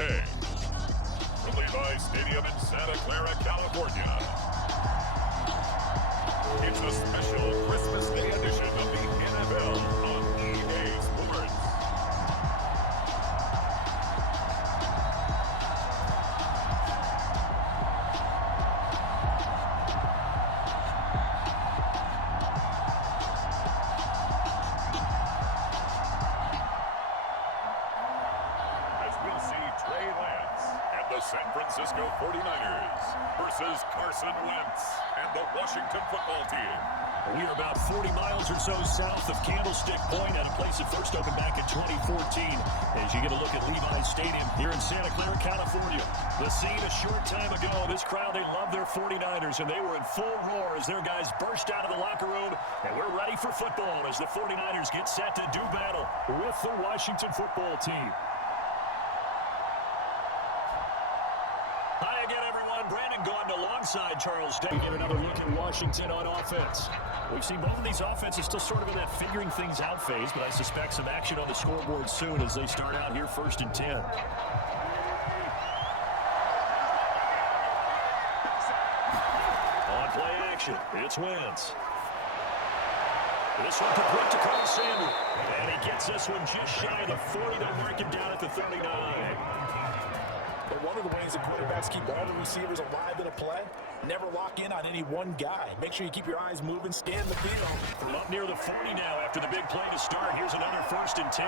Day. From Levi's Stadium in Santa Clara, California. It's a special Christmas Day edition of the NFL on EA Sports. San Francisco 49ers versus Carson Wentz and the Washington football team. We are about 40 miles or so south of Candlestick Point at a place that first opened back in 2014. As you get a look at Levi's Stadium here in Santa Clara, California. The scene a short time ago. This crowd, they love their 49ers, and they were in full roar as their guys burst out of the locker room. And we're ready for football as the 49ers get set to do battle with the Washington football team. Hi again, everyone. Brandon Gaudin alongside Charles Day. Get another look at Washington on offense. We've seen both of these offenses still sort of in that figuring things out phase, but I suspect some action on the scoreboard soon as they start out here 1st and 10. On play action, it's Wentz. This one complete to Carl Sanders. And he gets this one just shy of the 40 to mark him down at the 39. But one of the ways that quarterbacks keep all the receivers alive in a play, never lock in on any one guy. Make sure you keep your eyes moving, scan the field. From up near the 40 now after the big play to start. Here's another 1st and 10.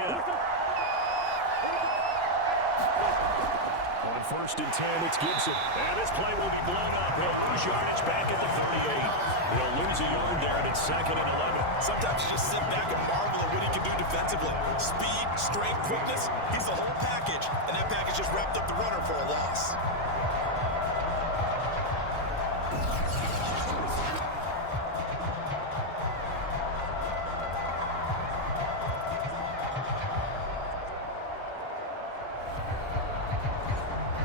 On 1st and 10, it's Gibson. And this play will be blown up. He'll lose yardage back at the 38. He'll lose a yard there, and it's 2nd and 11. Sometimes you just sit back and marvel at what he can do defensively. Speed, strength, quickness, he's the whole package. And that package just wrapped up the runner for a loss.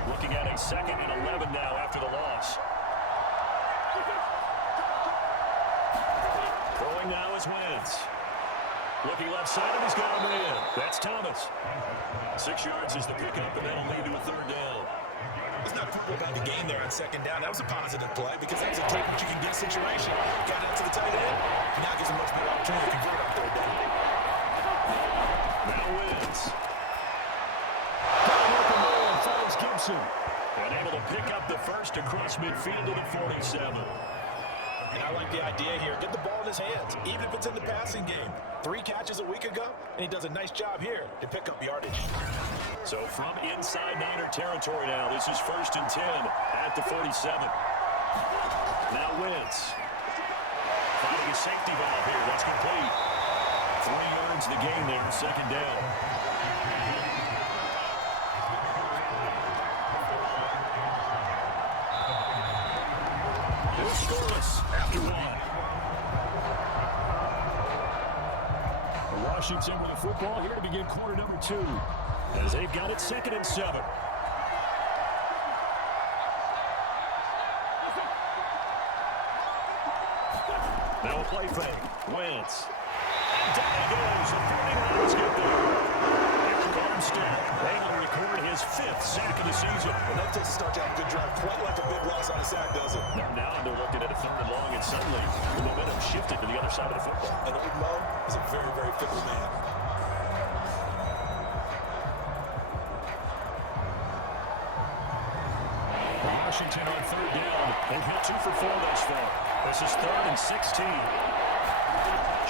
Looking at a 2nd and 11 now after the loss. Throwing now is Wentz. Looking left side, and he's got him in. That's Thomas. 6 yards is the pickup, and that'll lead to a 3rd down. It's not football about the game there on 2nd down. That was a positive play because that's a take what you can get situation. Got it to the tight end. Now gives him much better opportunity to convert on 3rd down. Now Wentz. Got an open man, finds Gibson. And able to pick up the first across midfield to the 47. And I like the idea here. Get the ball in his hands, even if it's in the passing game. 3 catches a week ago, and he does a nice job here to pick up yardage. So from inside Niner territory now, this is 1st and 10 at the 47. Now Wentz. Finding a safety valve here. That's complete. 3 yards the gain there, 2nd down. Scoreless after 1. Washington with the football here to begin quarter number 2. As they've got it 2nd and 7. Now a play fake. Wentz. And down he goes. The 49ers get there. Here's Armstead. Able to record his 5th sack of the season. And that takes a start to have a good drive. Quite like a big loss on a sack, does it? Now they're looking at a 3rd and long, and suddenly the momentum shifted to the other side of the football. And Old Mo is a very, very fickle man. Washington on 3rd down. They've hit 2 for 4 thus far. This is 3rd and 16.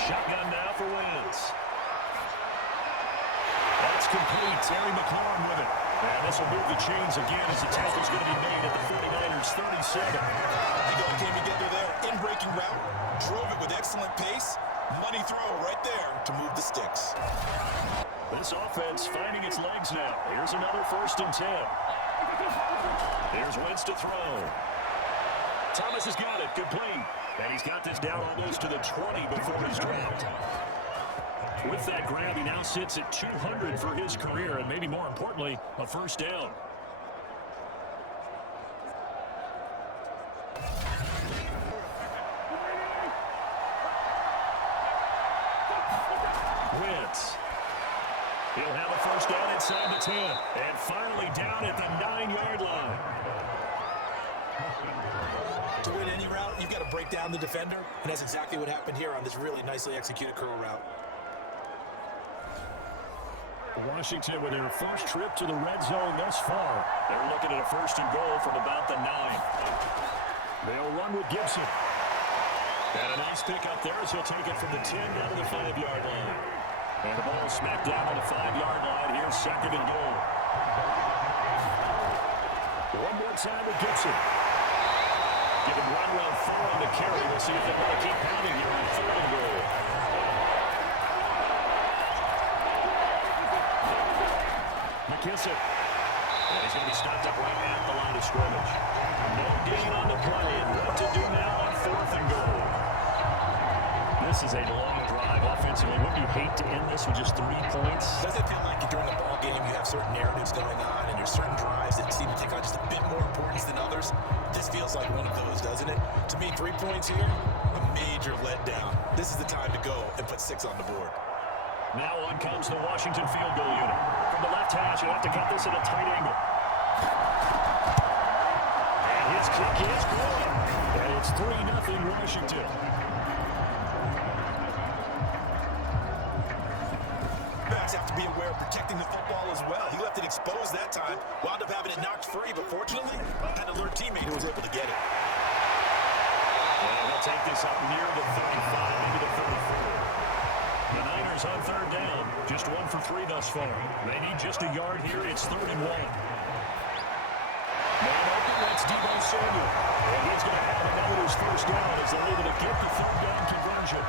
Shotgun now for Wentz. That's complete. Terry McLaurin with it. And this will move the chains again as the tackle's going to be made at the 49ers 37. They all came together there. In-breaking route. Drove it with excellent pace. Money throw right there to move the sticks. This offense finding its legs now. Here's another 1st and 10. Here's Wentz to throw. Thomas has got it. Complete. And he's got this down almost to the 20 before he's dropped. With that grab, he now sits at 200 for his career, and maybe more importantly, a 1st down. Wentz. He'll have a first down inside the 10. And finally down at the 9-yard line. To win any route, you've got to break down the defender, and that's exactly what happened here on this really nicely executed curl route. Washington with their first trip to the red zone thus far. They're looking at a first and goal from about the 9. They'll run with Gibson. And a nice pick up there as he'll take it from the 10 down to the 5-yard line. And the ball smacked down on the 5-yard line. Here's second and goal. One more time with Gibson. Give him right around 4 on the carry. We'll see if they want to keep pounding here on third and goal. McKissick. And he's going to be stopped up right at the line of scrimmage. No gain on the play. And what to do now on fourth and goal. This is a long drive offensively. Wouldn't you hate to end this with just 3 points? Doesn't it feel like during the ball game you have certain narratives going on and there's certain drives that seem to take on just a bit more importance than others? This feels like one of those, doesn't it? To me, 3 points here, a major letdown. This is the time to go and put 6 on the board. Now on comes the Washington field goal unit. From the left hash, you'll have to cut this at a tight angle. And his kick is good. And it's 3-0 Washington. Backs have to be aware of protecting the football as well. He left it exposed that time, wound up having it knocked free, but fortunately, an alert teammate who was able to get it. And they'll take this up near the 35, maybe the 34. The Niners on third down. Just 1 for 3 thus far. They need just a yard here. It's 3rd and 1. Man open, that's Deebo Samuel. And he's going to have another his first down as they're able to get the third down conversion.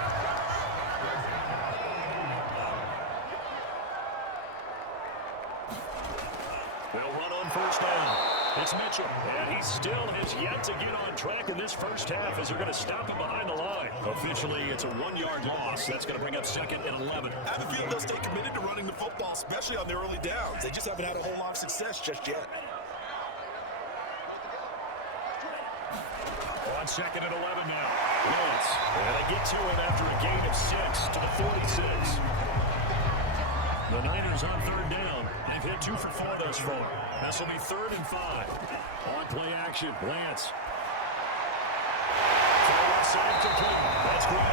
They'll run on first down. It's Mitchell, and he still has yet to get on track in this first half as they're going to stop him behind the line. Officially, it's a 1-yard loss. That's going to bring up 2nd and 11. I have a feeling they'll stay committed to running the football, especially on their early downs. They just haven't had a whole lot of success just yet. On 2nd and 11 now. Lance, and they get to him after a gain of 6 to the 46. The Niners on third down. They've hit 2 for 4 thus far. This will be 3rd and 5. On play action, Lance. That's great.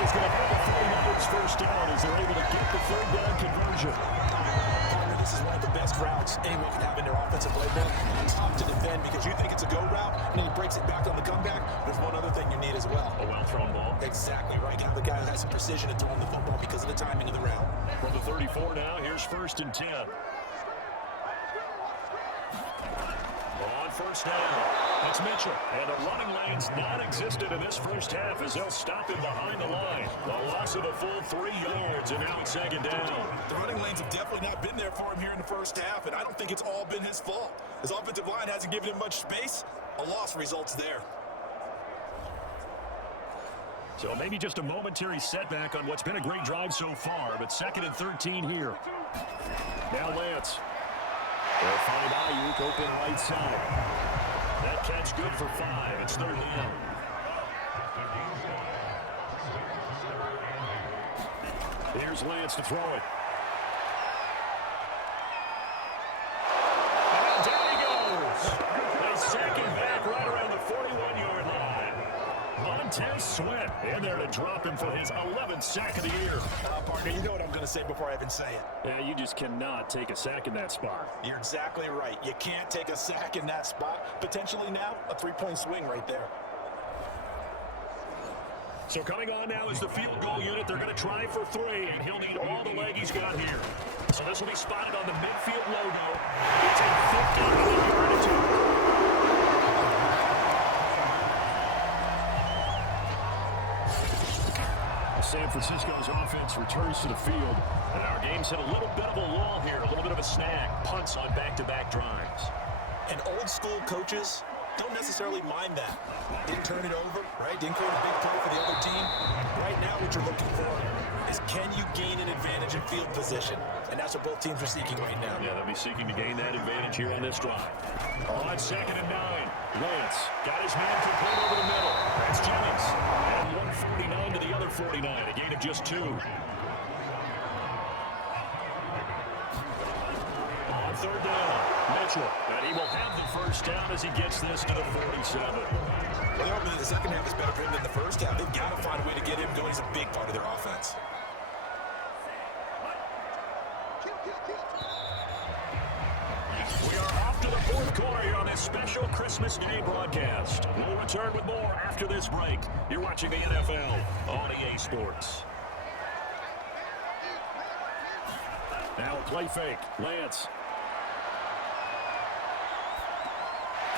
He's going to have the 49ers first down as they're able to get the third down conversion. Partner, this is one of the best routes anyone can have in their offensive playbook. It's tough to defend because you think it's a go route, and then he breaks it back on the comeback. There's one other thing you need as well. A well-thrown ball. Exactly right. Have the guy who has some precision in throwing the football because of the timing of the route. From the 34 now, here's 1st and 10. On first down, it's Mitchell. And the running lane's non-existent in this first half as they'll stop him behind the line. A loss of a full 3 yards, and now it's 2nd down. The running lanes have definitely not been there for him here in the first half, and I don't think it's all been his fault. His offensive line hasn't given him much space. A loss results there. So maybe just a momentary setback on what's been a great drive so far, but 2nd and 13 here. Now Lance. They'll find Ayuk open right side. That catch good for 5. It's 3rd down. Here's Lance to throw it. And down he goes. They sack him back right around the 41-yard line. Montez Sweat in there to drop him for his 11th sack of the year. Partner, you know what I'm going to say before I even say it. Yeah, you just cannot take a sack in that spot. You're exactly right. You can't take a sack in that spot. Potentially now, a 3-point swing right there. So coming on now is the field goal unit. They're going to try for 3, and he'll need all the leg he's got here. So this will be spotted on the midfield logo. It's a 50-yard attempt. San Francisco's offense returns to the field, and our game's hit a little bit of a lull here, a little bit of a snag. Punts on back-to-back drives. And old-school coaches don't necessarily mind that. Didn't turn it over, right? Didn't create a big play for the other team. Right now, what you're looking for is can you gain an advantage in field position? And that's what both teams are seeking right now. Yeah, they'll be seeking to gain that advantage here on this drive. On 2nd and 9, Lance got his man complete over the middle. That's Jennings. And 149 to the other 49, a gain of just 2. third down. Mitchell, and he will have the first down as he gets this to the 47. Well, man, the second half is better for him than the first half. They've got to find a way to get him going. He's a big part of their offense. We are off to the fourth quarter here on this special Christmas Day broadcast. We'll return with more after this break. You're watching the NFL on EA Sports. Now a play fake. Lance.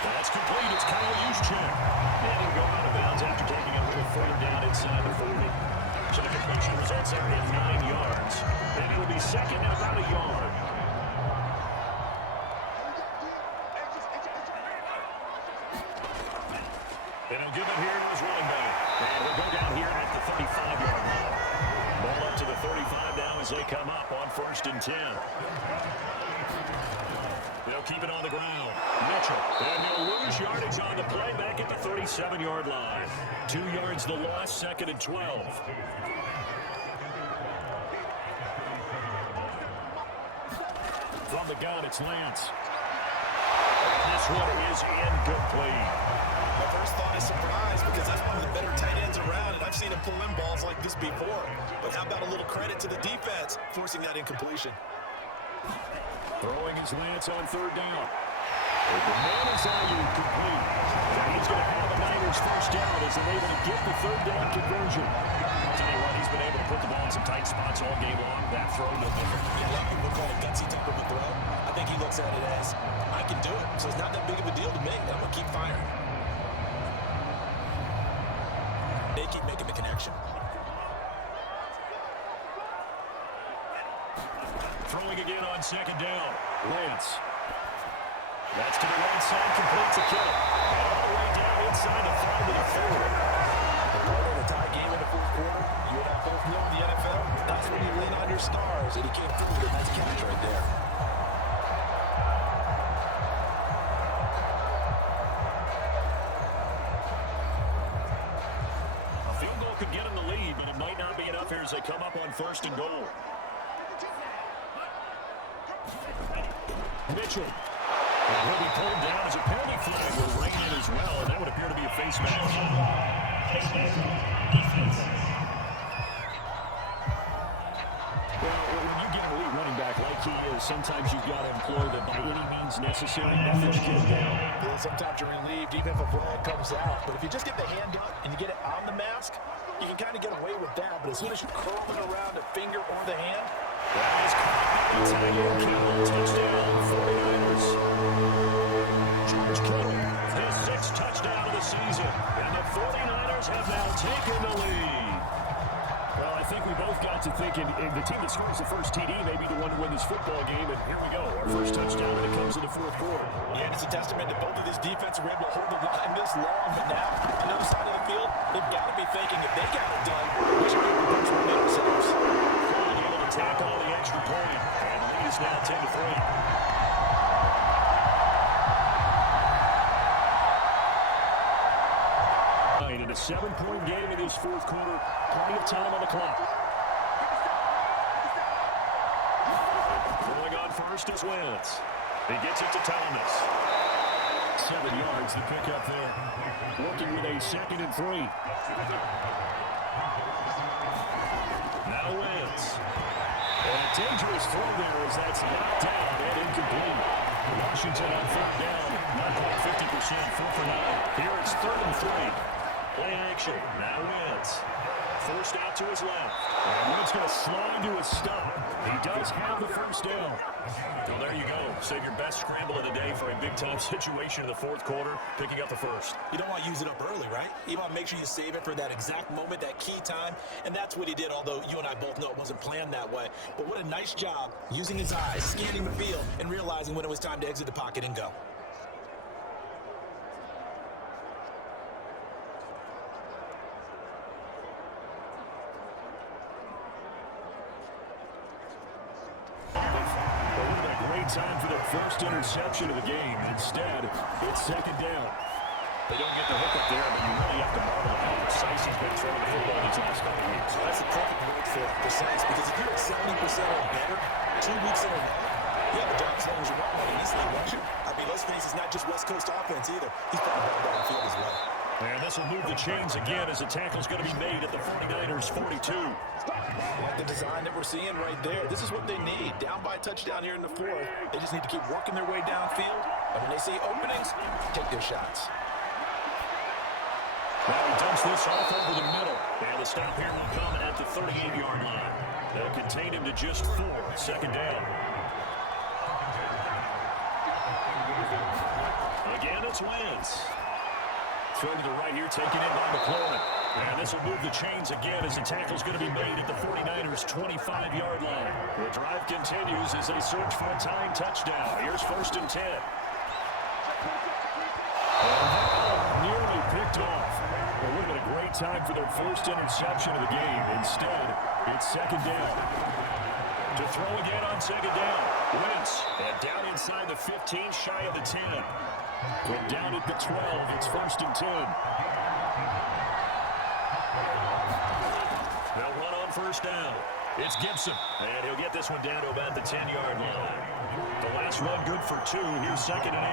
That's complete. It's Kyle Juszczyk. And he'll go out of bounds after taking a little further down inside the 40. So the completion results there in 9 yards. And it will be second and about a yard. And he'll give it here to his running back. And we'll go down here at the 35-yard line. Ball up to the 35 now as they come up on 1st and 10. They'll keep it on the ground. Mitchell. And he'll lose yardage on the play back at the 37-yard line. 2 yards the loss, 2nd and 12. From the gun, it's Lance. This one is incomplete. My first thought is surprise because that's one of the better tight ends around, and I've seen him pull in balls like this before. But how about a little credit to the defense forcing that incompletion? Throwing his Lance on 3rd down. And it's complete. And he's going to have the Niners first down as they're able to get the 3rd down conversion. I'll tell you what, he's been able to put the ball in some tight spots all game long. That throw, no different. Yeah, a lot of people call it gutsy type of a throw. I think he looks at it as, I can do it, so it's not that big of a deal to me. I'm going to keep firing. They keep making the connection. Throwing again on 2nd down. Lance. That's to the right side, completes a kick. All the way down inside the 5 to the 4. The part of the tie game in the 4th quarter, you and I both know in the NFL, that's when you lean on your stars, and he came through with a nice catch right there. A field goal could get him the lead, but it might not be enough here as they come up on 1st and goal. Mitchell. And he'll be pulled down as a penalty flag will ring in as well, and that would appear to be a face mask. Well, when you get an elite running back like he is, sometimes you've got to employ the by any means necessary method to get him down. Yeah, sometimes you're relieved even if a flag comes out. But if you just get the hand up and you get it on the mask, you can kind of get away with that. But as soon as you curl it around a finger or the hand, that is correct. Touchdown, 49ers. George Kittle, his 6th touchdown of the season. And the 49ers have now taken the lead. Well, I think we both got to thinking the team that scores the first TD may be the one to win this football game. And here we go, our first touchdown when it comes to the 4th quarter. yeah, it's a testament to both of these defenses were able to hold the line this long. But now, on the other side of the field, they've got to be thinking if they got it done, we should be able to punch one in ourselves. Able to tackle on the extra point. And the lead is now 10-3. In a 7-point game in this 4th quarter, plenty of time on the clock. Going on first is Wentz. He gets it to Thomas. 7 yards, the pickup there. Working with a 2nd and 3. Now Wentz. And a dangerous throw there as that's knocked out and incomplete. Washington on 3rd down. Not quite 50%, 4 for 9. Here it's 3rd and 3. Play action. Now Wentz. Forced out to his left. And Wentz going to slide to a stop. He does have the first down. Well, there you go. Save your best scramble of the day for a big-time situation in the 4th quarter, picking up the first. You don't want to use it up early, right? You want to make sure you save it for that exact moment, that key time. And that's what he did, although you and I both know it wasn't planned that way. But what a nice job using his eyes, scanning the field, and realizing when it was time to exit the pocket and go. Time for the first interception of the game. Instead, it's 2nd down. They don't get the hook up there, but you really have to marvel at how precise he's been throwing the football these last couple of weeks. Well, that's the perfect word for it, precise, because if you're at 70% or better 2 weeks in a row, Yeah, the job slings you wrong easily, won't you? I mean, let's face it, it's not just West Coast offense either. He's putting the ball down the field as well. And this will move the chains again as the tackle's going to be made at the 49ers 42. Like the design that we're seeing right there. This is what they need. Down by a touchdown here in the fourth. They just need to keep working their way downfield. And when they see openings, take their shots. Now he dumps this off over the middle. And the stop here will come at the 38-yard line. They'll contain him to just 4. Second down. Again, it's Wentz. Throw to the right here, taken in by McLaurin. And this will move the chains again as the tackle's going to be made at the 49ers' 25-yard line. The drive continues as they search for a tying touchdown. Here's 1st and 10. Nearly picked off. It would have been a great time for their first interception of the game. Instead, it's second down. To throw again on second down. Wentz. And down inside the 15, shy of the 10. Put down at the 12. It's 1st and 10. They'll run on first down. It's Gibson. And he'll get this one down to about the 10-yard line. The last run good for 2. Here's 2nd and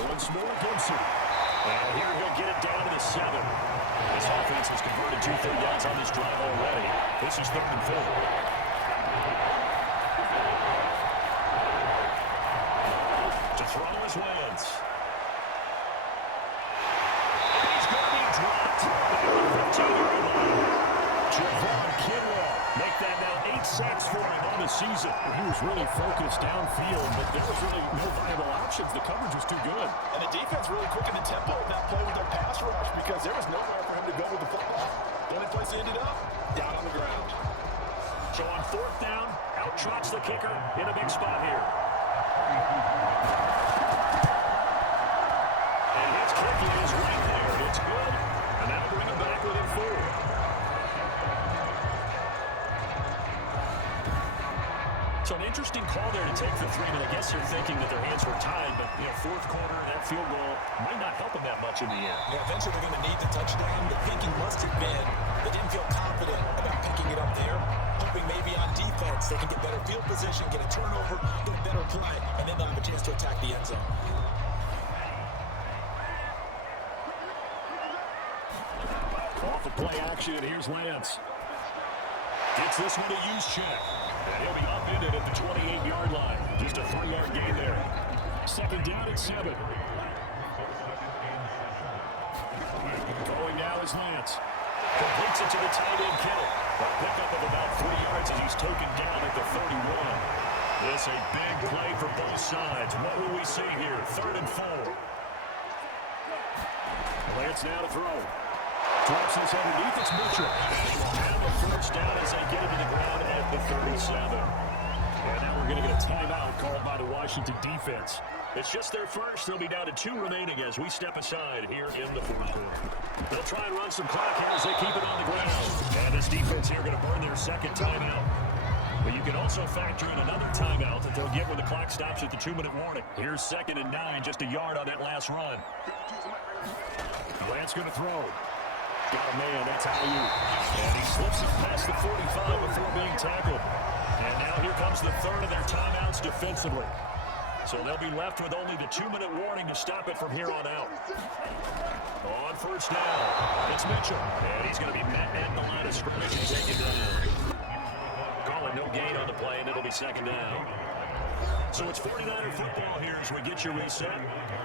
8. Once more, Gibson. And here he'll get it down to the 7. This offense has converted 2 third downs on this drive already. This is 3rd and 4. To throw is Wentz. He's going to be dropped. Javon Kinlaw make that now 8 sacks for him on the season. He was really focused downfield, but there was really no viable options. The coverage was too good. And the defense really quickened the tempo of that play with their pass rush because there was nowhere for him to go with the football. The only place he ended up, down on the ground. So on 4th down, out trots the kicker in a big spot here. And his kick is right there. It's good. And that'll bring him back within 4. So an interesting call there to take the 3, but I guess you're thinking that their hands were tied, but, 4th quarter, that field goal might not help them that much in the end. Yeah, eventually they're going to need the touchdown. The thinking must have been they didn't feel confident about picking it up there, hoping maybe on defense they can get better field position, get a turnover, get a better play, and then they'll have a chance to attack the end zone. Off the play action, here's Lance. Gets this one to use check. And he'll be upended at the 28-yard line. Just a 3-yard gain there. 2nd down at 7. Going now is Lance. Completes it to the tight end Kittle. A pickup of about 3 yards as he's taken down at the 31. This a big play for both sides. What will we see here? 3rd and 4. Lance now to throw. Drops this underneath, it's Mitchell. And the 1st down as they get it to the ground at the 37. And now we're going to get a timeout called by the Washington defense. It's just their first. They'll be down to 2 remaining as we step aside here in the 4th quarter. They'll try and run some clock here as they keep it on the ground. And this defense here going to burn their 2nd timeout. But you can also factor in another timeout that they'll get when the clock stops at the 2-minute warning. Here's 2nd and 9, just a yard on that last run. Lance going to throw. Got a man, that's how you. And he slips it past the 45 before being tackled. And now here comes the 3rd of their timeouts defensively. So they'll be left with only the 2-minute warning to stop it from here on out. On 1st down, it's Mitchell. And he's going to be met at the line of scrimmage and take it down. Calling no gain on the play, and it'll be 2nd down. So it's 49er football here as we get you reset.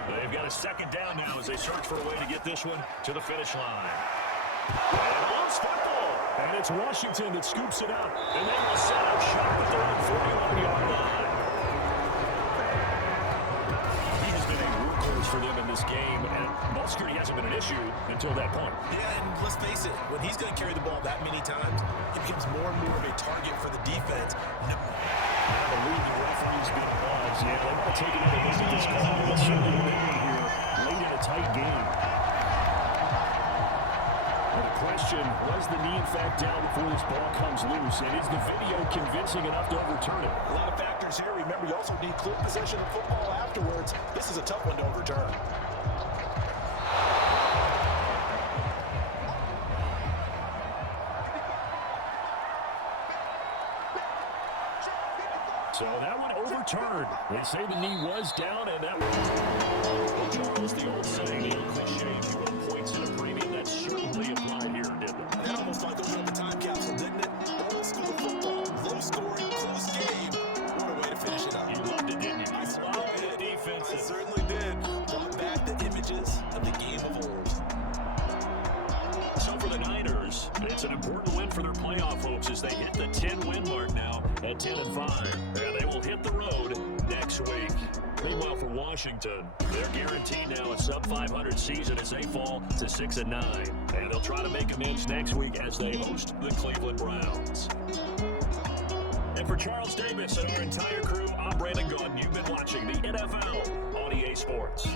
They've got a 2nd down now as they search for a way to get this one to the finish line. And it loves football. And it's Washington that scoops it up. And they will set up shop at their own 41-yard line. He has been a workhorse for them in this game, and ball security hasn't been an issue until that point. Yeah, and let's face it, when he's going to carry the ball that many times, it becomes more and more of a target for the defense. Now the lead, the referee's been buzzed. Yeah, they want to take it into this call. It's certainly going to be here late in a tight game. And the question, was the knee in fact down before this ball comes loose? And is the video convincing enough to overturn it? A lot of factors here. Remember, you also need clear possession of football afterwards. This is a tough one to overturn. So that one overturned. They say the knee was down, and that well, Charles, the old saying, the old cliche, if you want points in a premium, that certainly applied here, didn't it? It almost like opened up the time capsule, didn't it? Old school football, low scoring, close game. What a way to finish it up. You loved it, didn't you? I certainly did. Defense. I certainly did. Brought back the images of the game of old. So for the Niners, it's an important win for their playoff hopes as they hit the 10-win mark now at 10-5. And they will hit the road next week. Meanwhile, for Washington, they're guaranteed now a sub-500 season as they fall to 6-9. And they'll try to make amends next week as they host the Cleveland Browns. And for Charles Davis and our entire crew, I'm Brandon Gaudin. You've been watching the NFL on EA Sports.